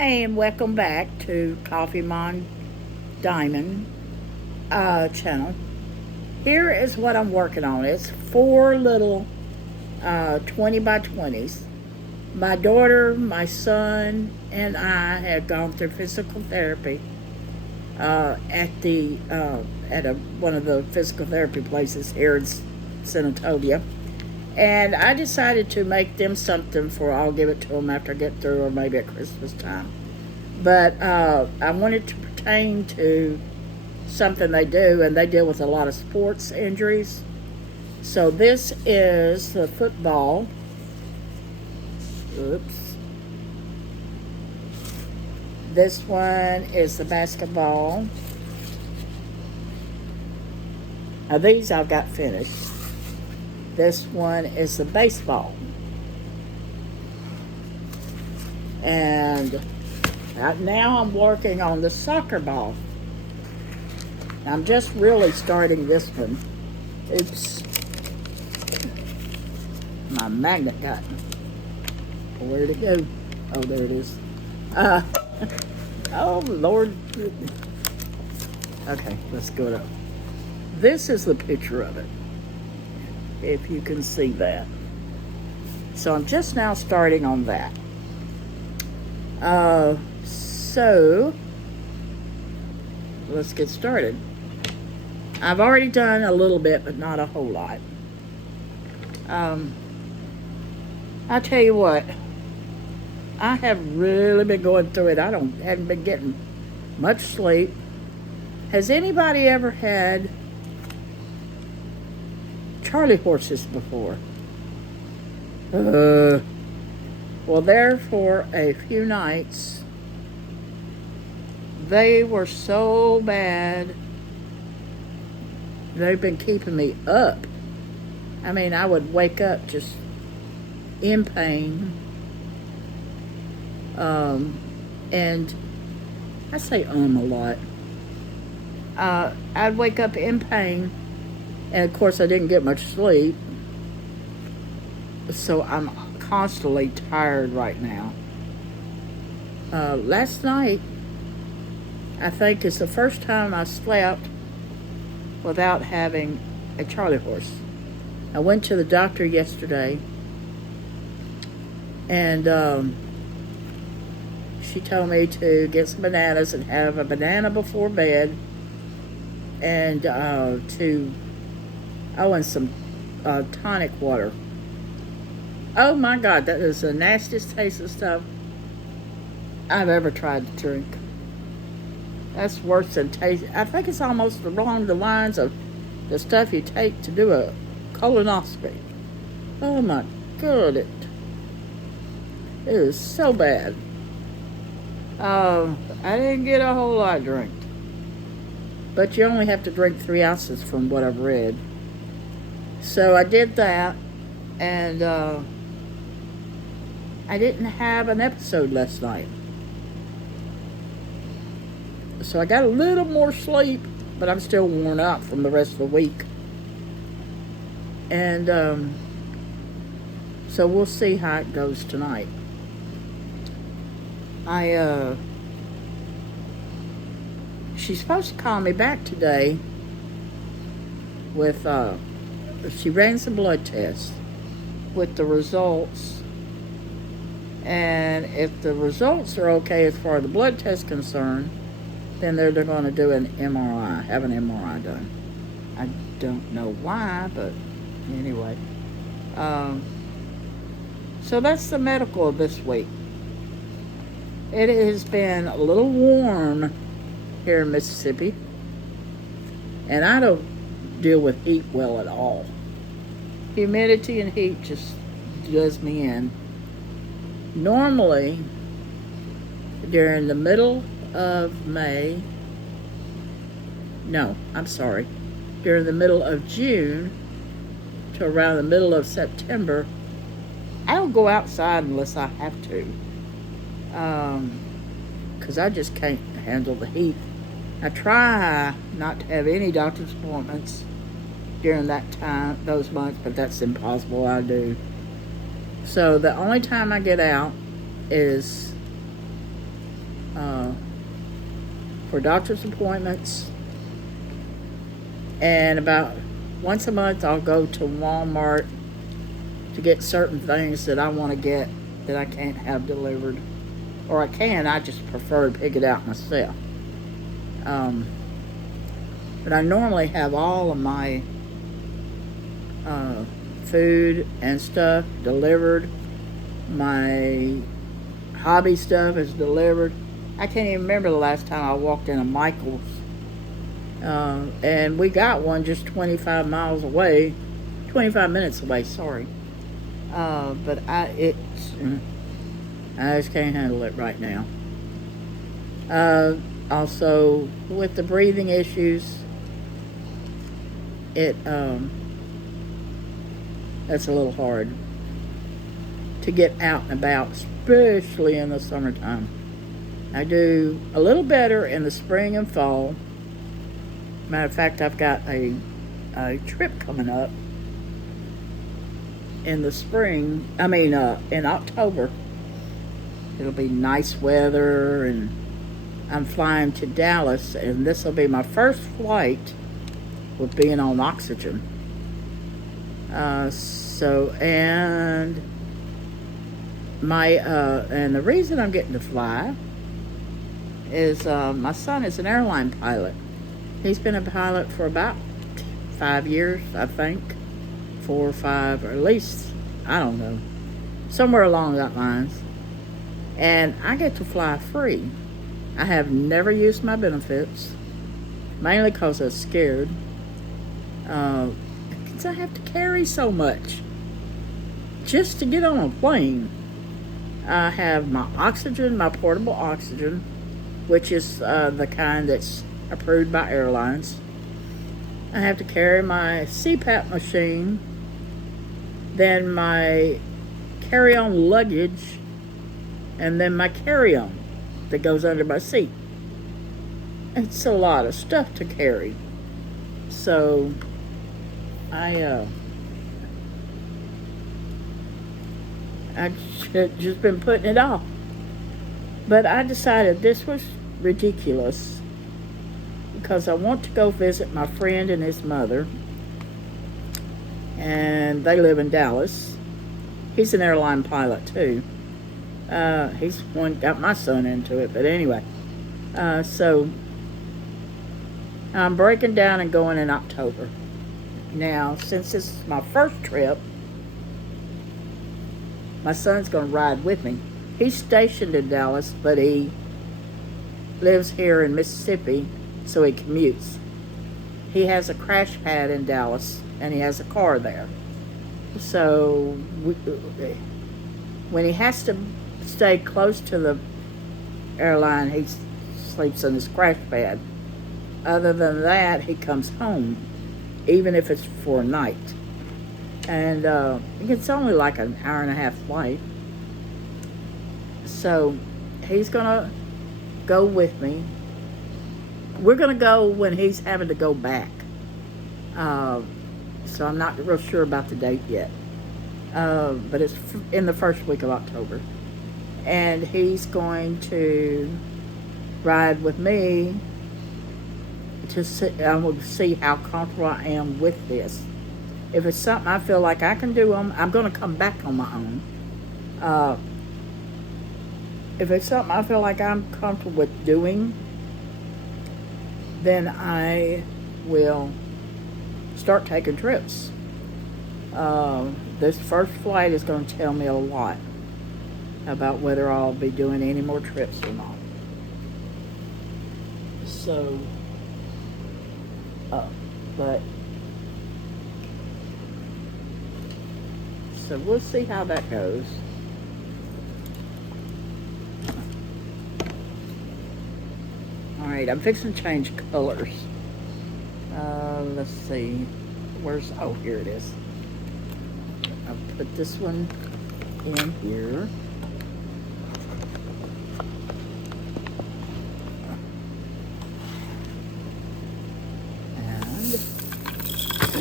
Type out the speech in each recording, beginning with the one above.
Hey, and welcome back to Coffee Mon Diamond channel. Here is what I'm working on. It's 4 little 20 by 20s. My daughter, my son, and I had gone through physical therapy at one of the physical therapy places here in Senatobia. And I decided to make them something I'll give it to them after I get through, or maybe at Christmas time. But I wanted to pertain to something they do, and they deal with a lot of sports injuries. So this is the football. Oops. This one is the basketball. Now these I've got finished. This one is the baseball. And now I'm working on the soccer ball. I'm just really starting this one. Oops. My magnet got me. Where'd it go? Oh, there it is. Oh, Lord. Okay, let's go up. This is the picture of it, if you can see that. So I'm just now starting on that. So let's get started. I've already done a little bit, but not a whole lot. I tell you what, I have really been going through it. Haven't been getting much sleep. Has anybody ever had Charlie horses before? Well, there for a few nights, they were so bad, they've been keeping me up. I mean, I would wake up just in pain. And I say a lot. I'd wake up in pain, and of course I didn't get much sleep. So I'm constantly tired right now. Last night, I think, is the first time I slept without having a Charlie horse. I went to the doctor yesterday, and she told me to get some bananas and have a banana before bed, and and some tonic water. Oh my God, that is the nastiest taste of stuff I've ever tried to drink. That's worse than taste. I think it's almost along the lines of the stuff you take to do a colonoscopy. Oh my God, it is so bad. I didn't get a whole lot drink, but you only have to drink 3 ounces from what I've read. So I did that, and I didn't have an episode last night. So I got a little more sleep, but I'm still worn out from the rest of the week. And so we'll see how it goes tonight. She's supposed to call me back today with, she ran some blood tests with the results. And if the results are okay as far as the blood test concerned, then they're going to do an MRI, have an MRI done. I don't know why, but anyway. So that's the medical of this week. It has been a little warm here in Mississippi, and I don't deal with heat well at all. Humidity and heat just does me in. Normally, during the middle of May, during the middle of June to around the middle of September, I don't go outside unless I have to, because I just can't handle the heat. I try not to have any doctor's appointments during those months, but that's impossible. I do. So the only time I get out is for doctor's appointments. And about once a month, I'll go to Walmart to get certain things that I want to get that I can't have delivered. Or I can, I just prefer to pick it out myself. But I normally have all of my food and stuff delivered. My hobby stuff is delivered. I can't even remember the last time I walked in a Michael's. And we got one just 25 miles away. 25 minutes away, sorry. But I just can't handle it right now. Also, with the breathing issues, that's a little hard to get out and about, especially in the summertime. I do a little better in the spring and fall. Matter of fact, I've got a trip coming up in the spring. In October. It'll be nice weather, and I'm flying to Dallas, and this will be my first flight with being on oxygen. And the reason I'm getting to fly is my son is an airline pilot. He's been a pilot for about 5 years, I think. 4 or 5, or at least, I don't know, somewhere along that lines. And I get to fly free. I have never used my benefits, mainly because I was scared. Because I have to carry so much just to get on a plane. I have my oxygen, my portable oxygen, which is the kind that's approved by airlines. I have to carry my CPAP machine, then my carry-on luggage, and then my carry-on that goes under my seat. It's a lot of stuff to carry. So I've just been putting it off. But I decided this was ridiculous because I want to go visit my friend and his mother. And they live in Dallas. He's an airline pilot too. He's one got my son into it, but anyway. So I'm breaking down and going in October. Now, since this is my first trip, my son's going to ride with me. He's stationed in Dallas, but he lives here in Mississippi, so he commutes. He has a crash pad in Dallas, and he has a car there. So when he has to stay close to the airline, he sleeps in his crash pad. Other than that, he comes home, even if it's for a night. And it's only like an hour and a half flight. So he's going to go with me. We're going to go when he's having to go back. So I'm not real sure about the date yet. But it's in the first week of October. And he's going to ride with me to see how comfortable I am with this. If it's something I feel like I can do, I'm going to come back on my own. If it's something I feel like I'm comfortable with doing, then I will start taking trips. This first flight is going to tell me a lot about whether I'll be doing any more trips or not. So, so we'll see how that goes. Alright, I'm fixing to change colors. Let's see. Oh, here it is. I'll put this one in here.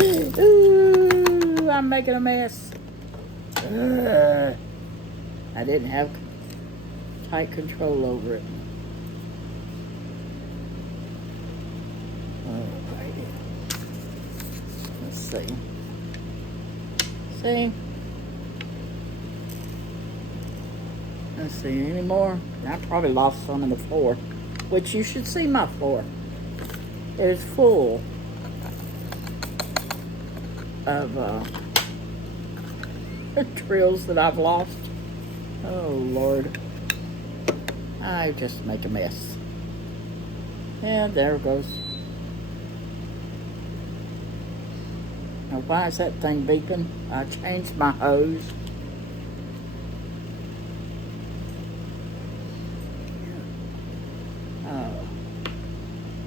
And ooh, I'm making a mess. I didn't have tight control over it. see. See? Let's see, any more? I probably lost some on the floor, which you should see my floor. It is full of drills that I've lost. Oh, Lord. I just make a mess. And there it goes. Now, why is that thing beeping? I changed my hose.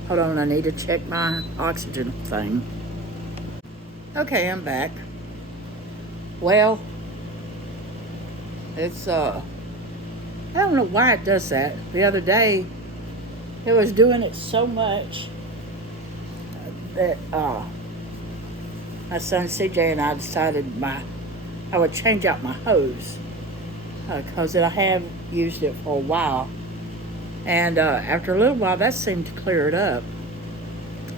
Hold on, I need to check my oxygen thing. Okay, I'm back. Well, it's, I don't know why it does that. The other day, it was doing it so much that, my son CJ and I decided I would change out my hose. Because I have used it for a while. And after a little while, that seemed to clear it up.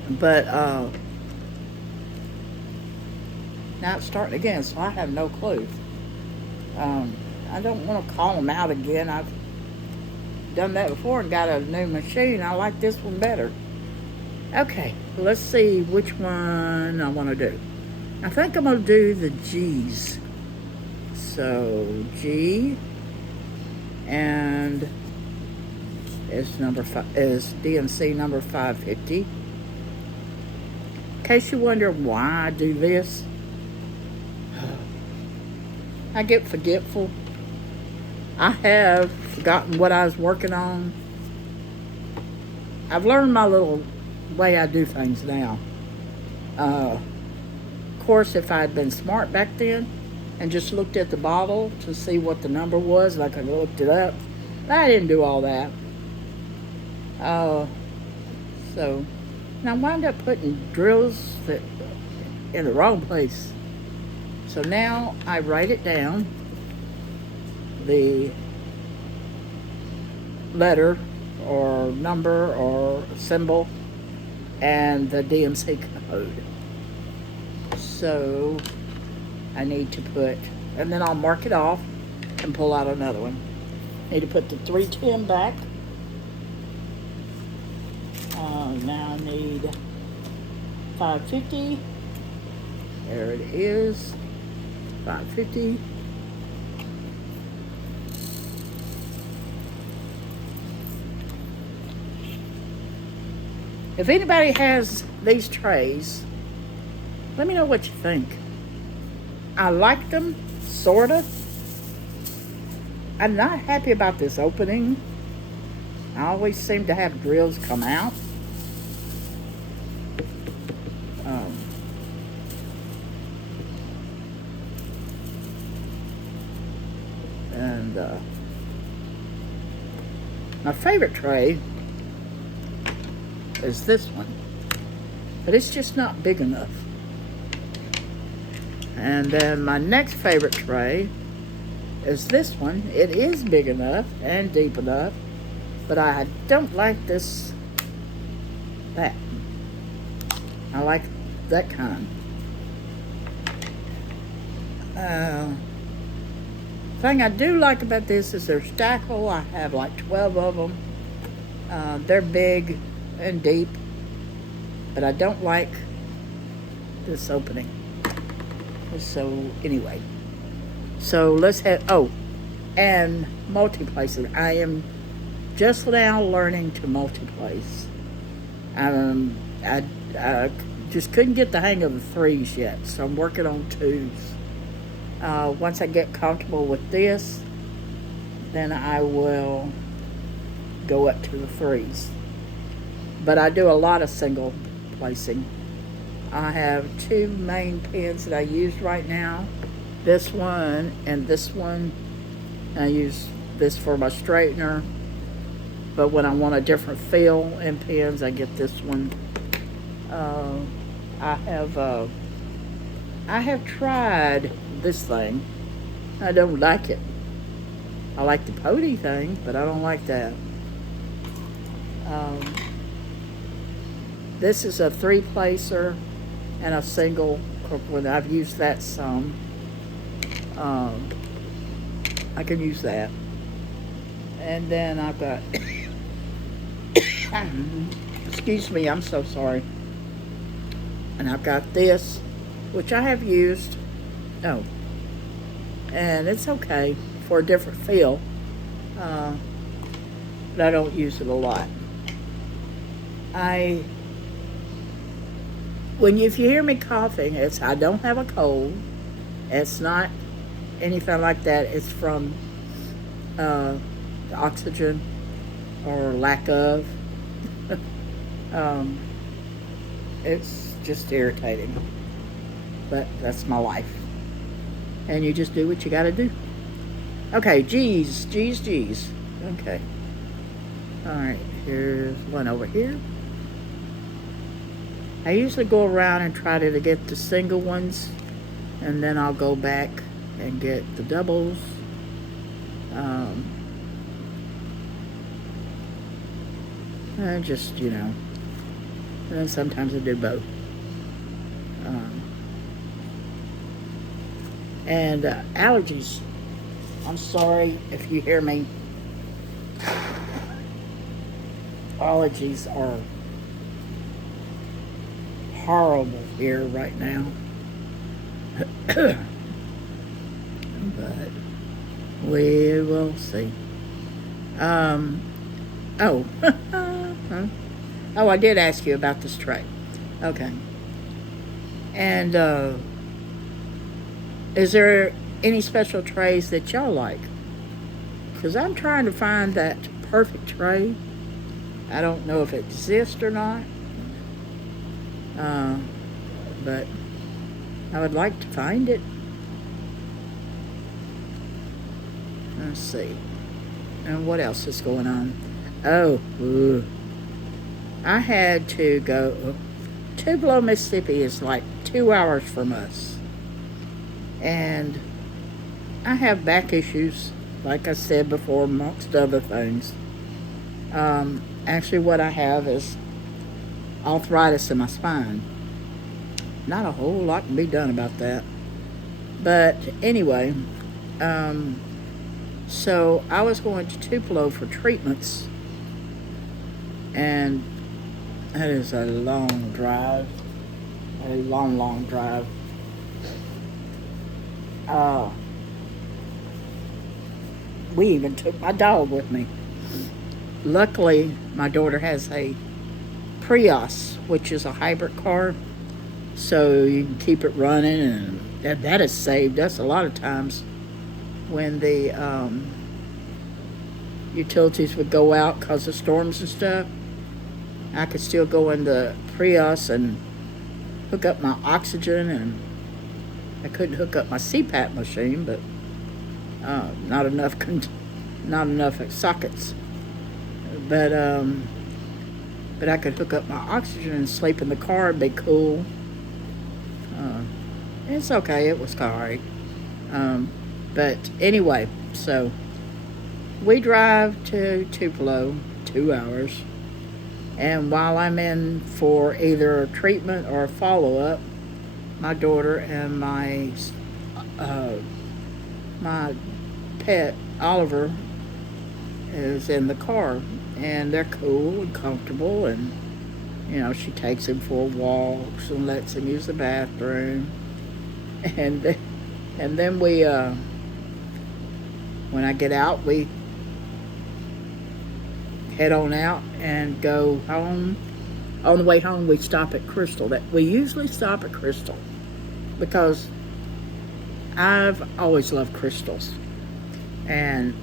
But now it's starting again, so I have no clue. I don't want to call them out again. I've done that before and got a new machine. I like this one better. Okay, let's see which one I want to do. I think I'm going to do the G's. So, G, and is DMC number 550. In case you wonder why I do this, I get forgetful. I have forgotten what I was working on. I've learned my little way I do things now. Of course, if I had been smart back then and just looked at the bottle to see what the number was, like I looked it up, but I didn't do all that. So, and I wound up putting drills in the wrong place. So now I write it down, the letter or number or symbol, and the DMC code. So I need to put, and then I'll mark it off and pull out another one. Need to put the 310 back. Now I need 550. There it is. 550. If anybody has these trays, let me know what you think. I like them, sorta. I'm not happy about this opening. I always seem to have drills come out. My favorite tray is this one, but it's just not big enough. And then my next favorite tray is this one. It is big enough and deep enough, but I don't like that. I like that kind. Thing I do like about this is they're stackable. I have like 12 of them. They're big and deep, but I don't like this opening. So anyway, so let's have, and multiplacer. I am just now learning to multiplace. I just couldn't get the hang of the threes yet, so I'm working on twos. Once I get comfortable with this, then I will go up to the threes. But I do a lot of single placing. I have two main pens that I use right now. This one and this one. I use this for my straightener. But when I want a different feel in pens, I get this one. I have tried this thing. I don't like it. I like the pony thing, but I don't like that. This is a 3-placer and a single When I've used that some. I can use that. And then I've got, excuse me, I'm so sorry. And I've got this, which I have used. Oh, and it's okay for a different feel, but I don't use it a lot. If you hear me coughing, I don't have a cold. It's not anything like that. It's from the oxygen or lack of. It's just irritating, but that's my life, and you just do what you got to do. Okay, geez. Okay, all right, here's one over here. I usually go around and try to get the single ones, and then I'll go back and get the doubles. And just, and then sometimes I do both. And allergies. I'm sorry if you hear me. Allergies are horrible here right now. But we will see. Oh, I did ask you about this tray. Okay. And is there any special trays that y'all like? Because I'm trying to find that perfect tray. I don't know if it exists or not. But I would like to find it. Let's see. And what else is going on? I had to go. Tupelo, Mississippi is like 2 hours from us. And I have back issues, like I said before, amongst other things. Actually, what I have is arthritis in my spine. Not a whole lot can be done about that. But anyway, so I was going to Tupelo for treatments, and that is a long drive. A long drive. We even took my dog with me. Luckily, my daughter has a Prius, which is a hybrid car, so you can keep it running, and that has saved us a lot of times when the utilities would go out because of storms and stuff. I could still go in the Prius and hook up my oxygen, and I couldn't hook up my CPAP machine, but not enough sockets. But I could hook up my oxygen and sleep in the car and be cool. It's okay. It was alright. But anyway, so we drive to Tupelo, 2 hours. And while I'm in for either a treatment or a follow-up, my daughter and my pet, Oliver, is in the car. And they're cool and comfortable, and she takes him for walks and lets him use the bathroom, and then we when I get out, we head on out and go home. On the way home, we stop at Crystal. We usually stop at Crystal because I've always loved crystals, and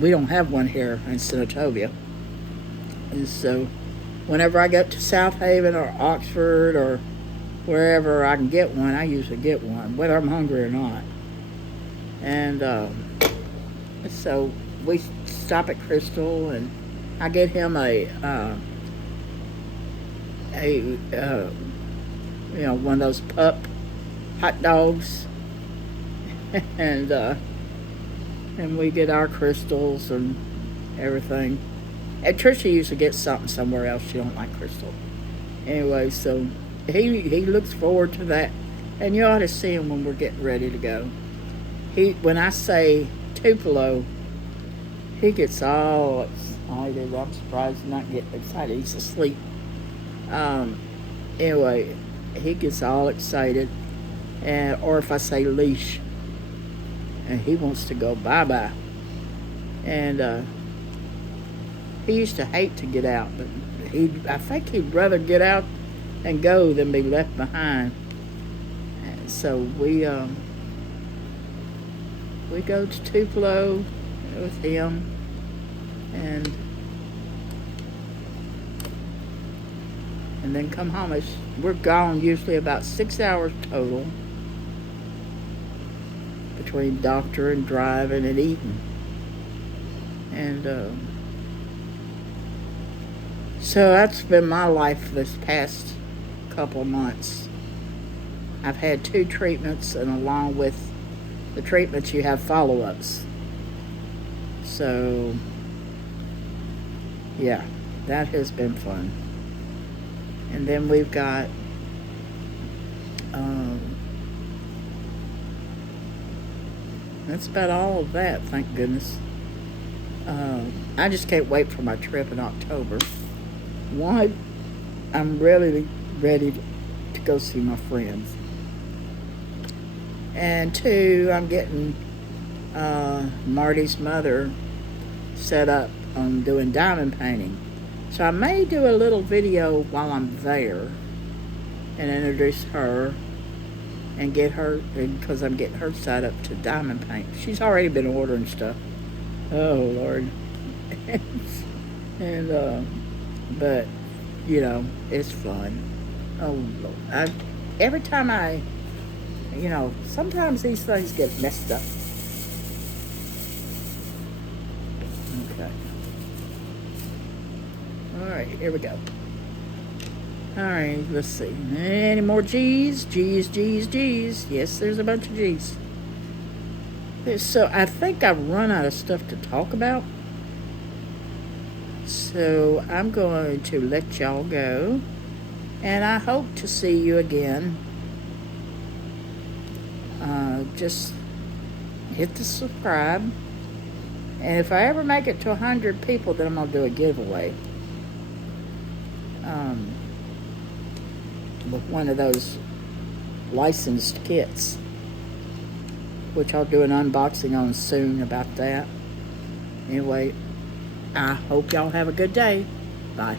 we don't have one here in Senatobia. And so whenever I get to South Haven or Oxford or wherever I can get one, I usually get one, whether I'm hungry or not. And so we stop at Crystal, and I get him a one of those pup hot dogs, and we get our crystals and everything. And Trisha usually gets something somewhere else. She don't like crystal. Anyway, so he looks forward to that And you ought to see him when we're getting ready to go. When I say Tupelo, he gets all excited. I'm surprised he's not getting excited. He's asleep. Anyway, he gets all excited. Or if I say leash, and he wants to go bye-bye. And he used to hate to get out, but I think he'd rather get out and go than be left behind. And so we go to Tupelo with him, and then come home. We're gone usually about 6 hours total between doctor and driving and eating. And so that's been my life this past couple of months. I've had 2 treatments, and along with the treatments you have follow-ups. So yeah, that has been fun. And then we've got that's about all of that, thank goodness. I just can't wait for my trip in October. 1, I'm really ready to go see my friends. And 2, I'm getting Marty's mother set up on doing diamond painting. So I may do a little video while I'm there and introduce her and get her, because I'm getting her set up to diamond paint. She's already been ordering stuff. Oh, Lord. And but, you know, it's fun. Oh, Lord. Every time sometimes these things get messed up. Okay. All right, here we go. All right, let's see. Any more G's? G's, G's, G's. Yes, there's a bunch of G's. So I think I've run out of stuff to talk about. So I'm going to let y'all go. And I hope to see you again. Just hit the subscribe. And if I ever make it to 100 people, then I'm going to do a giveaway. With one of those licensed kits, which I'll do an unboxing on soon about that. Anyway, I hope y'all have a good day. Bye.